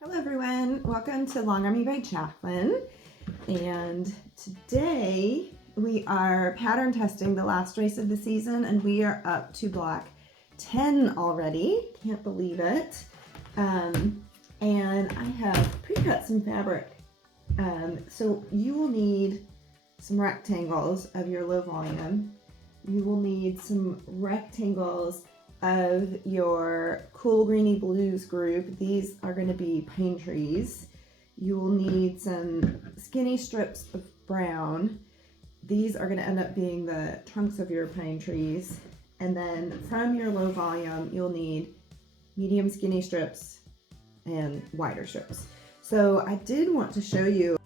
Hello everyone, welcome to Longarming by Jaclyn, and today we are pattern testing the last race of the season and we are up to block 10 already, can't believe it. And I have pre-cut some fabric, so you will need some rectangles of your low volume. You will need some rectangles of your cool greeny blues group. These are going to be pine trees. You will need some skinny strips of brown. These are going to end up being the trunks of your pine trees. And then from your low volume, you'll need medium skinny strips and wider strips. So I did want to show you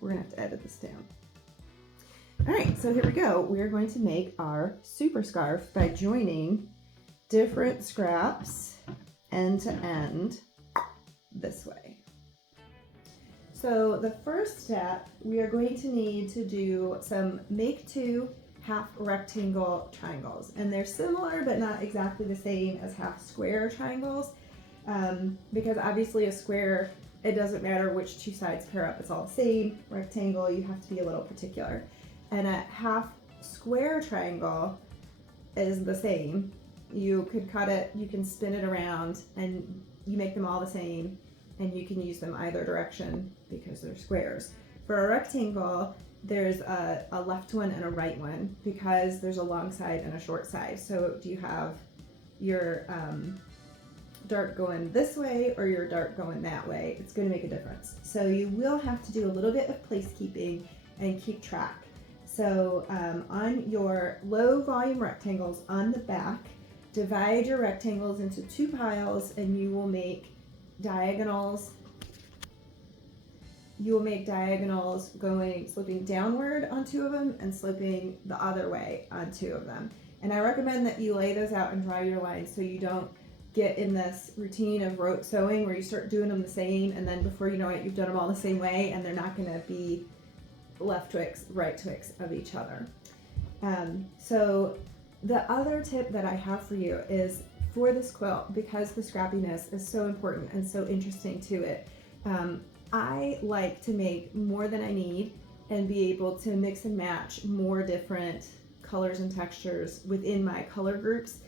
we're gonna have to edit this down. All right, so here we go. We are going to make our super scarf by joining different scraps end to end this way. So the first step, we are going to need to do some make two half rectangle triangles, and they're similar but not exactly the same as half square triangles, because obviously a square, it doesn't matter which two sides pair up, it's all the same. Rectangle, you have to be a little particular. And a half square triangle is the same. You could cut it, you can spin it around, and you make them all the same, and you can use them either direction because they're squares. For a rectangle, there's a left one and a right one because there's a long side and a short side. So do you have your dart going this way or your dart going that way? It's going to make a difference. So you will have to do a little bit of placekeeping and keep track. So on your low volume rectangles on the back, divide your rectangles into two piles and you will make diagonals. You will make diagonals sloping downward on two of them and sloping the other way on two of them. And I recommend that you lay those out and draw your lines so you don't get in this routine of rote sewing where you start doing them the same, and then before you know it, you've done them all the same way and they're not going to be left twixt, right twixt of each other. So the other tip that I have for you is for this quilt, because the scrappiness is so important and so interesting to it, I like to make more than I need and be able to mix and match more different colors and textures within my color groups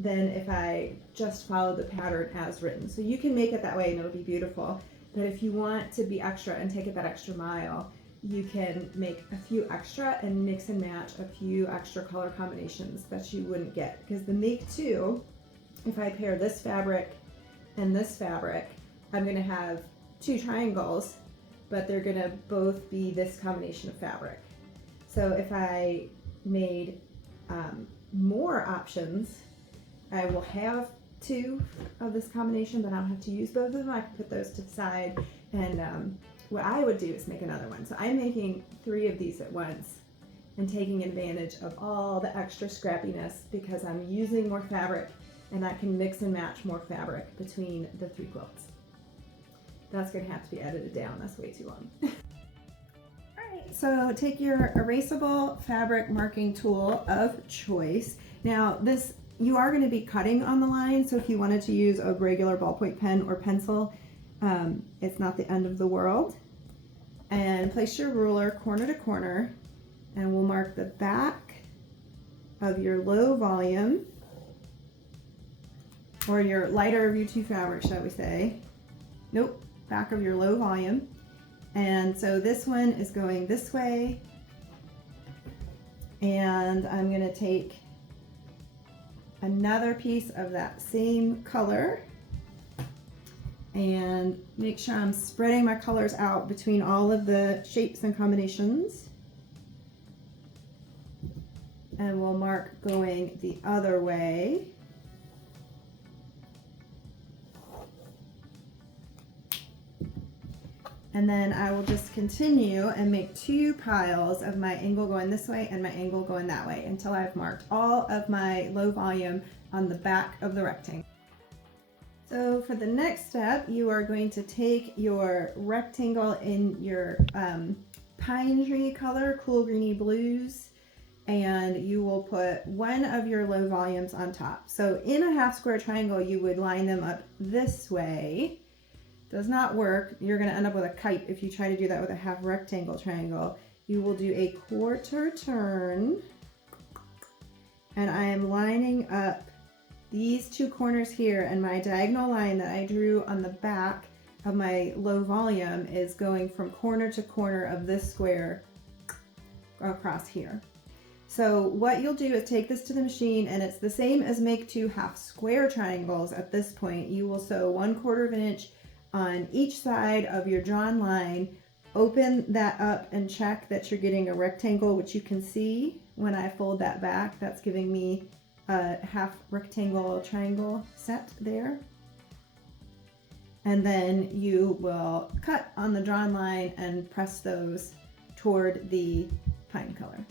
than if I just follow the pattern as written. So you can make it that way and it'll be beautiful. But if you want to be extra and take it that extra mile, you can make a few extra and mix and match a few extra color combinations that you wouldn't get. Because the make two, if I pair this fabric and this fabric, I'm gonna have two triangles, but they're gonna both be this combination of fabric. So if I made more options, I will have two of this combination, but I don't have to use both of them. I can put those to the side, and what I would do is make another one. So I'm making 3 of these at once and taking advantage of all the extra scrappiness because I'm using more fabric and I can mix and match more fabric between the 3 quilts. That's going to have to be edited down. That's way too long. Alright, so take your erasable fabric marking tool of choice. Now this, you are going to be cutting on the line, so if you wanted to use a regular ballpoint pen or pencil, it's not the end of the world. And place your ruler corner to corner, and we'll mark the back of your low volume, or your lighter of your 2 fabrics, shall we say. Nope, back of your low volume. And so this one is going this way, and I'm going to take another piece of that same color and make sure I'm spreading my colors out between all of the shapes and combinations. And we'll mark going the other way. And then I will just continue and make 2 piles of my angle going this way and my angle going that way until I've marked all of my low volume on the back of the rectangle. So for the next step, you are going to take your rectangle in your pine tree color, cool greeny blues, and you will put one of your low volumes on top. So in a half square triangle, you would line them up this way. Does not work. You're going to end up with a kite if you try to do that with a half rectangle triangle. You will do a quarter turn, and I am lining up these two corners here, and my diagonal line that I drew on the back of my low volume is going from corner to corner of this square across here. So what you'll do is take this to the machine, and it's the same as make two half square triangles at this point. You will sew 1/4 of an inch on each side of your drawn line, open that up and check that you're getting a rectangle, which you can see when I fold that back. That's giving me a half rectangle triangle set there. And then you will cut on the drawn line and press those toward the pine color.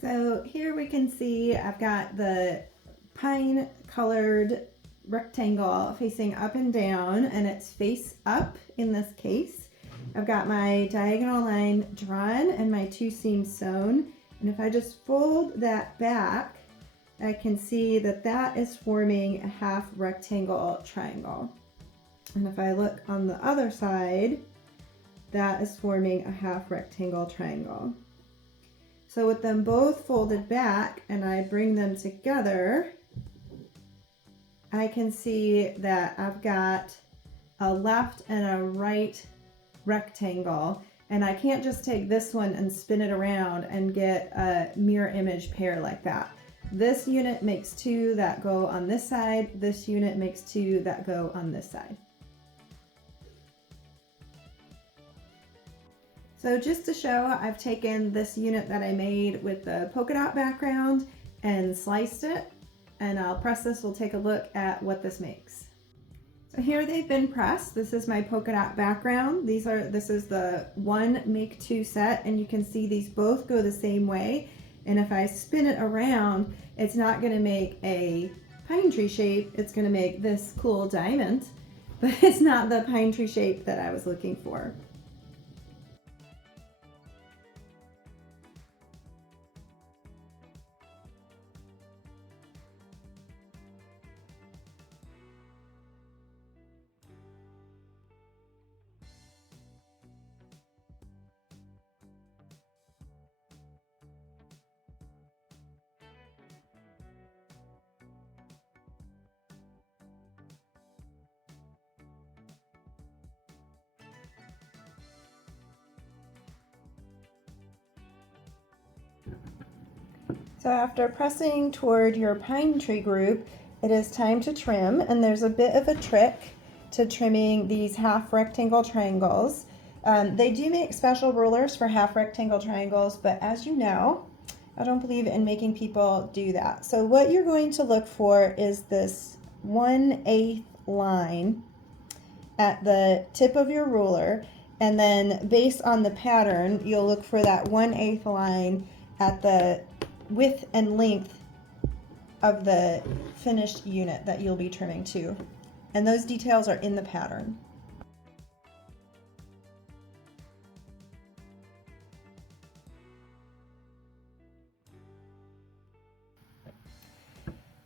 So here we can see I've got the pine colored rectangle facing up and down, and it's face up in this case. I've got my diagonal line drawn and my two seams sewn, and if I just fold that back, I can see that that is forming a half rectangle triangle. And if I look on the other side, that is forming a half rectangle triangle. So with them both folded back and I bring them together, I can see that I've got a left and a right rectangle, and I can't just take this one and spin it around and get a mirror image pair like that. This unit makes two that go on this side, this unit makes two that go on this side. So just to show, I've taken this unit that I made with the polka dot background and sliced it, and I'll press this. We'll take a look at what this makes. So here they've been pressed. This is my polka dot background. This is the one make two set, and you can see these both go the same way. And if I spin it around, it's not going to make a pine tree shape. It's going to make this cool diamond, but it's not the pine tree shape that I was looking for. So after pressing toward your pine tree group, it is time to trim, and there's a bit of a trick to trimming these half rectangle triangles. They do make special rulers for half rectangle triangles, but as you know, I don't believe in making people do that. So what you're going to look for is this 1/8 line at the tip of your ruler, and then based on the pattern, you'll look for that 1/8 line at the width and length of the finished unit that you'll be trimming to. And those details are in the pattern.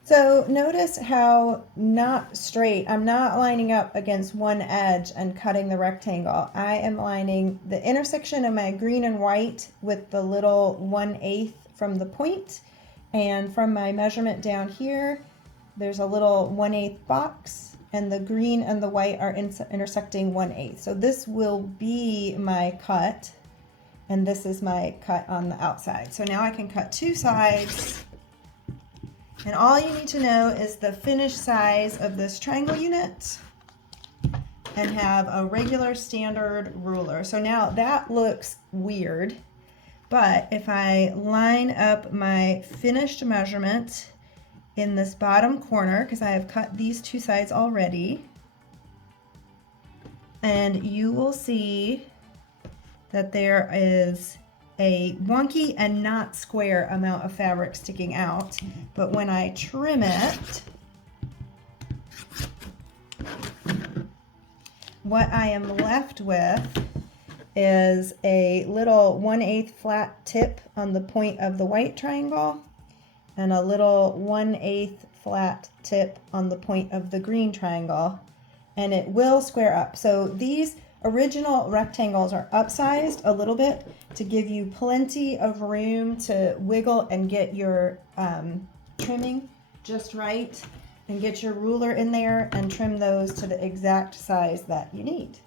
So notice how not straight, I'm not lining up against one edge and cutting the rectangle. I am lining the intersection of my green and white with the little 1/8 from the point, and from my measurement down here, there's a little 1/8 box, and the green and the white are intersecting 1/8. So this will be my cut, and this is my cut on the outside. So now I can cut two sides. And all you need to know is the finished size of this triangle unit and have a regular standard ruler. So now that looks weird, but if I line up my finished measurement in this bottom corner, because I have cut these two sides already, and you will see that there is a wonky and not square amount of fabric sticking out. But when I trim it, what I am left with is a little 1/8 flat tip on the point of the white triangle and a little 1/8 flat tip on the point of the green triangle, and it will square up. So these original rectangles are upsized a little bit to give you plenty of room to wiggle and get your trimming just right, and get your ruler in there and trim those to the exact size that you need.